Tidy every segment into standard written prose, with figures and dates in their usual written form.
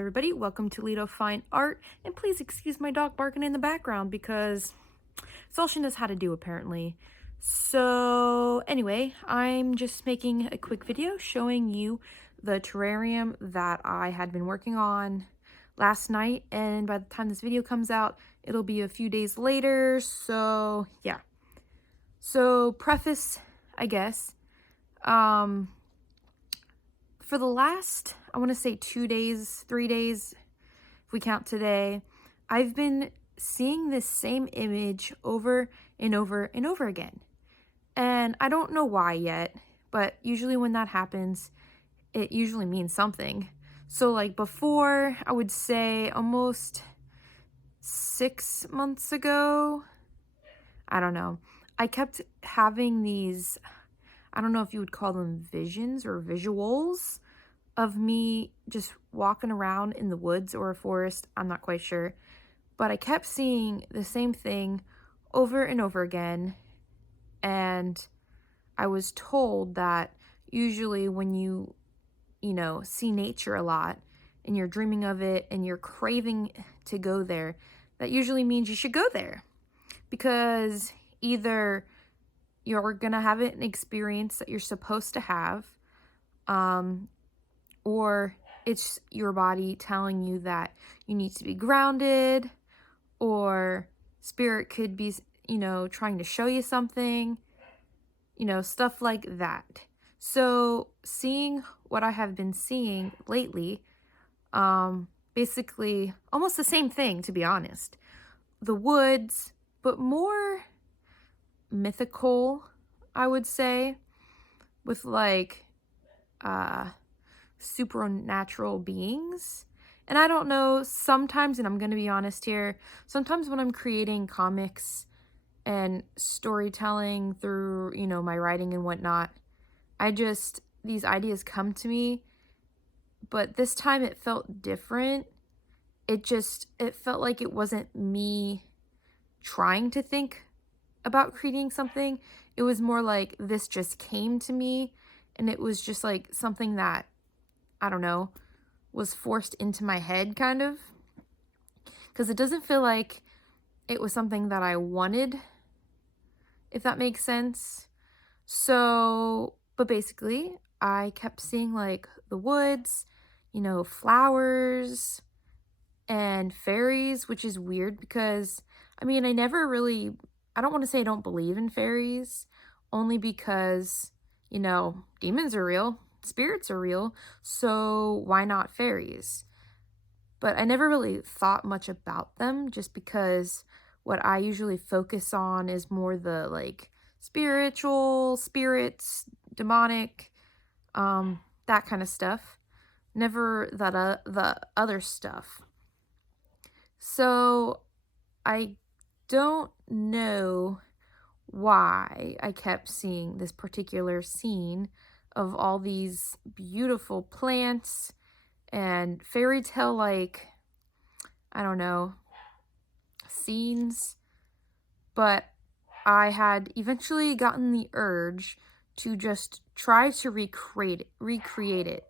everybody, welcome to Lido Fine Art, and please excuse my dog barking in the background because it's all she knows how to do apparently. So anyway, I'm just making a quick video showing you the terrarium that I had been working on last night, and by the time this video comes out, it'll be a few days later, so yeah. So preface, I guess, for the last, I want to say 2 days, 3 days, if we count today, I've been seeing this same image over and over and over again. And I don't know why yet, but usually when that happens, it usually means something. So like before, I would say almost 6 months ago, I don't know, I kept having these, I don't know if you would call them visions or visuals of me just walking around in the woods or a forest. I'm not quite sure. But I kept seeing the same thing over and over again. And I was told that usually when you see nature a lot and you're dreaming of it and you're craving to go there, that usually means you should go there. Because either you're gonna have an experience that you're supposed to have, or it's your body telling you that you need to be grounded, or spirit could be, trying to show you something, stuff like that. So seeing what I have been seeing lately, basically almost the same thing, to be honest. The woods, but more mythical, I would say, with like supernatural beings. And I don't know, sometimes, and I'm going to be honest here, sometimes when I'm creating comics and storytelling through, my writing and whatnot, these ideas come to me, but this time it felt different. It felt like it wasn't me trying to think about creating something. It was more like this just came to me, and it was just like something that, I don't know, was forced into my head, kind of. Because it doesn't feel like it was something that I wanted, if that makes sense. So, but basically, I kept seeing like the woods, flowers and fairies, which is weird because, I don't want to say I don't believe in fairies, only because, demons are real, spirits are real, so why not fairies? But I never really thought much about them, just because what I usually focus on is more the like spiritual, spirits, demonic, that kind of stuff. Never the other stuff. So I don't know why I kept seeing this particular scene of all these beautiful plants and fairy tale, like, I don't know, scenes, but I had eventually gotten the urge to just try to recreate it.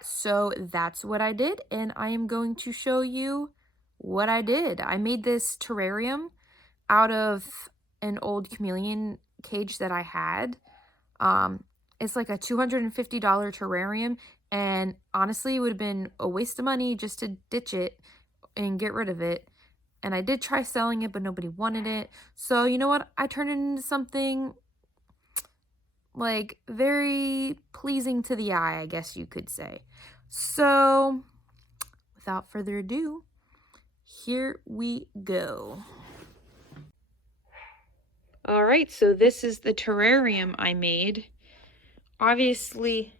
So that's what I did, and I am going to show you what I did. I made this terrarium out of an old chameleon cage that I had. It's like a $250 terrarium, and honestly, it would have been a waste of money just to ditch it and get rid of it. And I did try selling it, but nobody wanted it. So you know what? I turned it into something like very pleasing to the eye, I guess you could say. So without further ado, here we go. All right, so this is the terrarium I made. Obviously,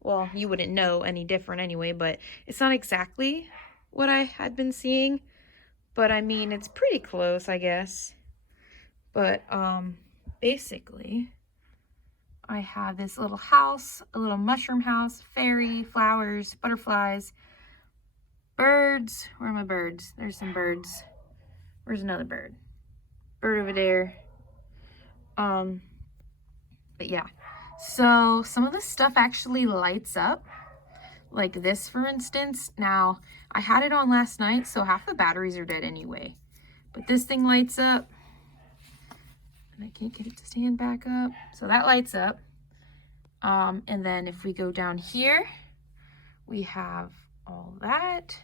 well, you wouldn't know any different anyway, but it's not exactly what I had been seeing. But I mean, it's pretty close, I guess. But basically, I have this little house, a little mushroom house, fairy, flowers, butterflies, birds. Where are my birds? There's some birds. Where's another bird? Bird over there. But yeah. So some of this stuff actually lights up. Like this, for instance. Now, I had it on last night, so half the batteries are dead anyway. But this thing lights up. And I can't get it to stand back up. So that lights up. And then if we go down here, we have all that.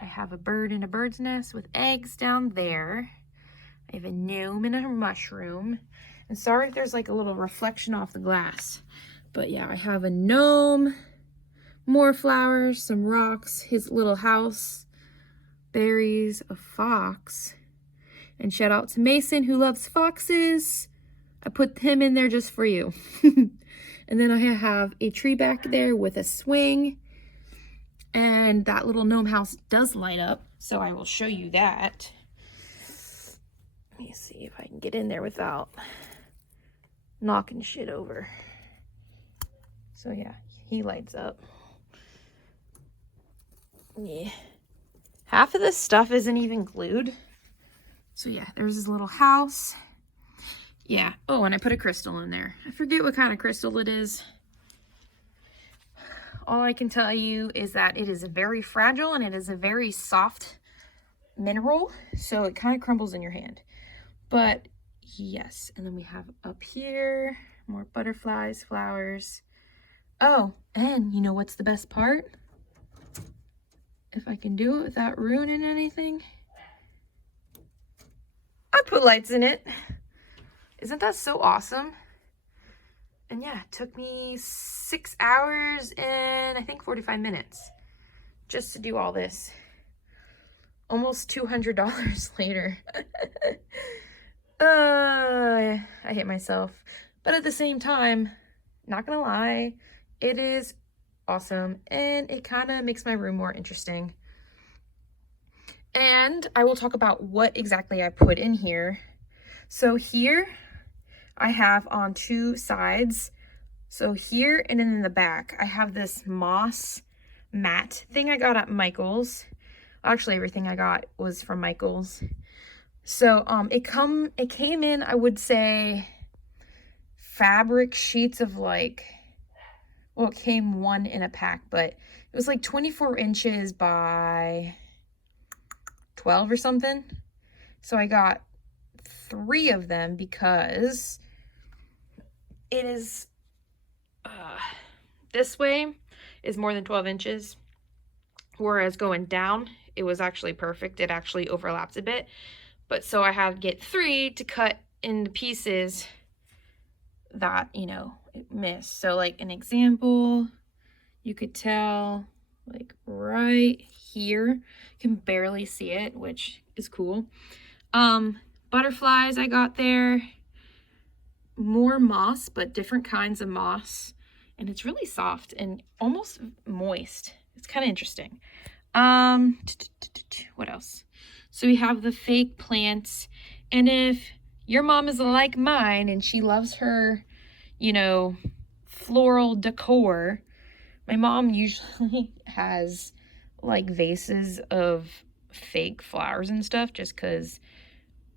I have a bird in a bird's nest with eggs down there. I have a gnome and a mushroom. And sorry if there's like a little reflection off the glass. But yeah, I have a gnome, more flowers, some rocks, his little house, berries, a fox. And shout out to Mason who loves foxes. I put him in there just for you. And then I have a tree back there with a swing. And that little gnome house does light up, so I will show you that. Let me see if I can get in there without knocking shit over. So yeah, he lights up. Yeah. Half of this stuff isn't even glued. So yeah, there's his little house. Yeah. Oh, and I put a crystal in there. I forget what kind of crystal it is. All I can tell you is that it is very fragile and it is a very soft mineral. So it kind of crumbles in your hand. But yes, and then we have up here, more butterflies, flowers. Oh, and you know what's the best part? If I can do it without ruining anything, I put lights in it. Isn't that so awesome? And yeah, it took me 6 hours and I think 45 minutes just to do all this. Almost $200 later. I hate myself. But at the same time, not gonna lie, it is awesome. And it kind of makes my room more interesting. And I will talk about what exactly I put in here. So here, I have on two sides. So here and in the back, I have this moss mat thing I got at Michael's. Actually, everything I got was from Michael's. So it came in, I would say, fabric sheets of like, well, it came one in a pack, but it was like 24 inches by 12 or something. So I got 3 of them because it is, this way is more than 12 inches. Whereas going down, it was actually perfect. It actually overlaps a bit. But so I had to get 3 to cut into pieces that, you know, it missed. So like an example, you could tell like right here, you can barely see it, which is cool. Butterflies I got there, more moss, but different kinds of moss. And it's really soft and almost moist. It's kind of interesting. What else? So we have the fake plants. And if your mom is like mine and she loves her, you know, floral decor, my mom usually has like vases of fake flowers and stuff just because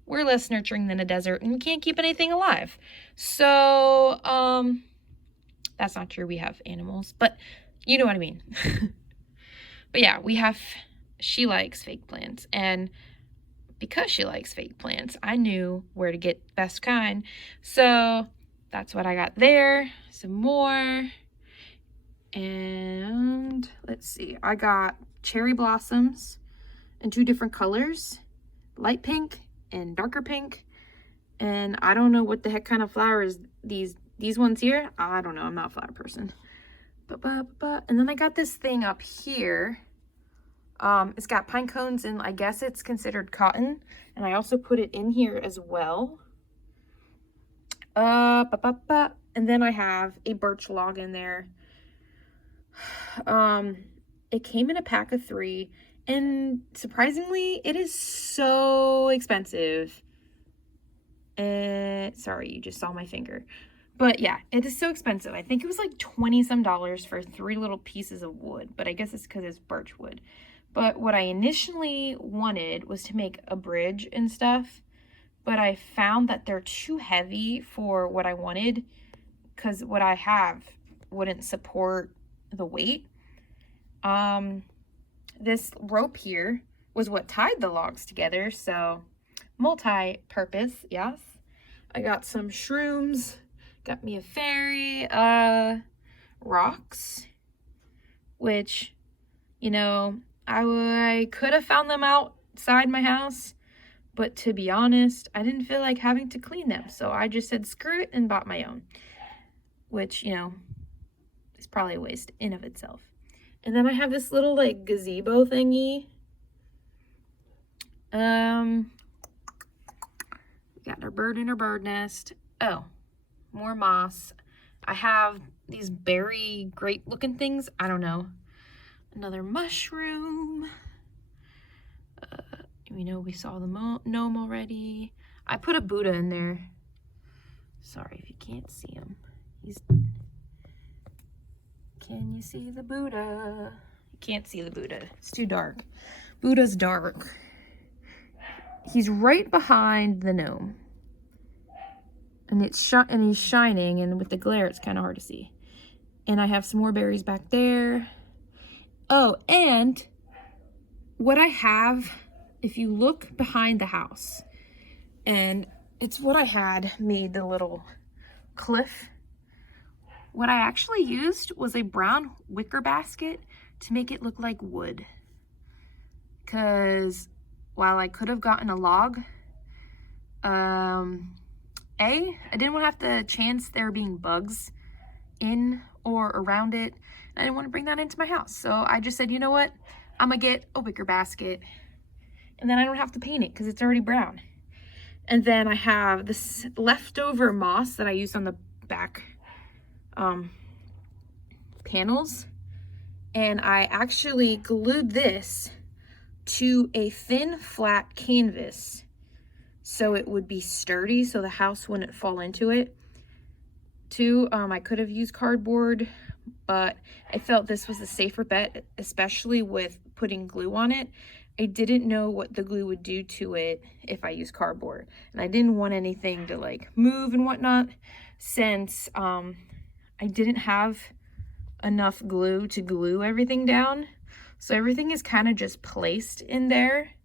we're less nurturing than a desert and we can't keep anything alive. So, that's not true. We have animals, but you know what I mean. But yeah, she likes fake plants. And because she likes fake plants, I knew where to get best kind. So that's what I got there. Some more. And let's see. I got cherry blossoms in 2 different colors. Light pink and darker pink. And I don't know what the heck kind of flowers these ones here. I don't know. I'm not a flower person. And then I got this thing up here. It's got pine cones and I guess it's considered cotton. And I also put it in here as well. And then I have a birch log in there. It came in a pack of 3. And surprisingly, it is so expensive. Sorry, you just saw my finger. But yeah, it is so expensive. I think it was like $20 some for 3 little pieces of wood. But I guess it's because it's birch wood. But what I initially wanted was to make a bridge and stuff. But I found that they're too heavy for what I wanted. Because what I have wouldn't support the weight. This rope here was what tied the logs together, so multi-purpose, yes. I got some shrooms, got me a fairy, rocks, which, you know, I could have found them outside my house, but to be honest, I didn't feel like having to clean them, so I just said screw it and bought my own, which, you know, is probably a waste in of itself. And then I have this little like gazebo thingy. Got our bird in her bird nest. Oh, more moss. I have these berry grape looking things. I don't know. Another mushroom. You know, we saw the gnome already. I put a Buddha in there. Sorry if you can't see him. Can you see the Buddha? You can't see the Buddha. It's too dark. Buddha's dark. He's right behind the gnome. And he's shining, and with the glare it's kind of hard to see. And I have some more berries back there. Oh, and what I have, if you look behind the house, and it's what I had made the little cliff. What I actually used was a brown wicker basket to make it look like wood. Because while I could have gotten a log, I didn't want to have the chance there being bugs in or around it. I didn't want to bring that into my house. So I just said, you know what? I'm going to get a wicker basket. And then I don't have to paint it because it's already brown. And then I have this leftover moss that I used on the back panels. And I actually glued this to a thin, flat canvas so it would be sturdy so the house wouldn't fall into it. I could have used cardboard, but I felt this was a safer bet, especially with putting glue on it. I didn't know what the glue would do to it if I used cardboard, and I didn't want anything to like move and whatnot, since I didn't have enough glue to glue everything down. So everything is kind of just placed in there.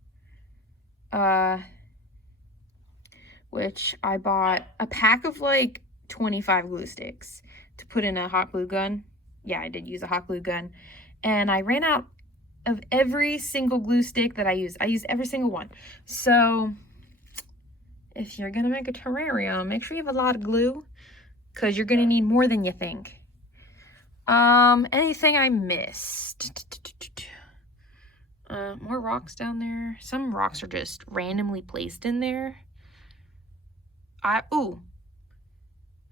Which I bought a pack of like 25 glue sticks to put in a hot glue gun. Yeah, I did use a hot glue gun. And I ran out of every single glue stick that I used. I used every single one. So if you're gonna make a terrarium, make sure you have a lot of glue, because you're gonna need more than you think. Anything I missed? More rocks down there. Some rocks are just randomly placed in there.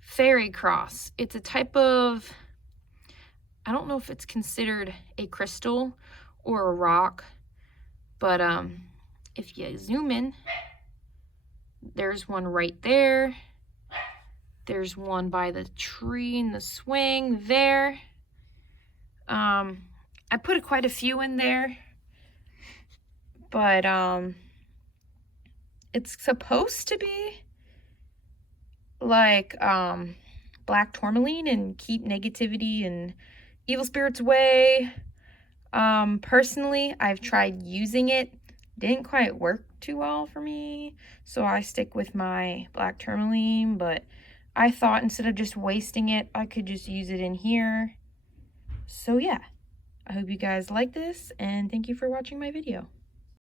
Fairy cross. It's a type of, I don't know if it's considered a crystal or a rock, but if you zoom in, there's one right there. There's one by the tree in the swing there. I put quite a few in there, but it's supposed to be like black tourmaline and keep negativity and evil spirits away. Personally, I've tried using it. Didn't quite work too well for me, so I stick with my black tourmaline, but I thought instead of just wasting it, I could just use it in here. So yeah, I hope you guys like this, and thank you for watching my video.